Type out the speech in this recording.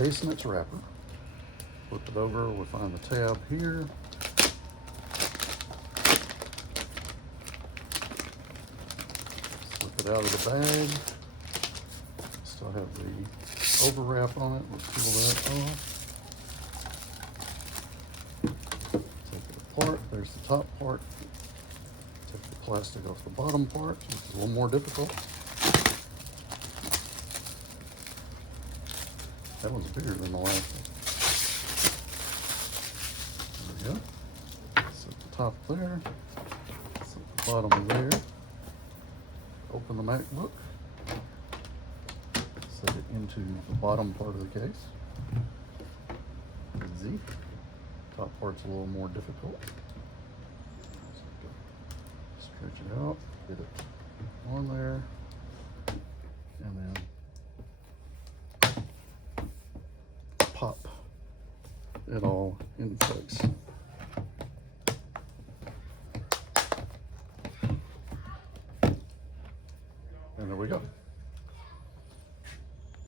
case and its wrapper. Flip it over, we'll find the tab here. Slip it out of the bag. Still have the overwrap on it. We'll peel that off. Take it apart. There's the top part. Take the plastic off the bottom part, which is a little more difficult. That one's bigger than the last one. There we go. Set the top there. Set the bottom there. Open the MacBook. Set it into the bottom part of the case. Easy. Top part's a little more difficult. Stretch it out, get it on there, and then pop it all in place. And there we go.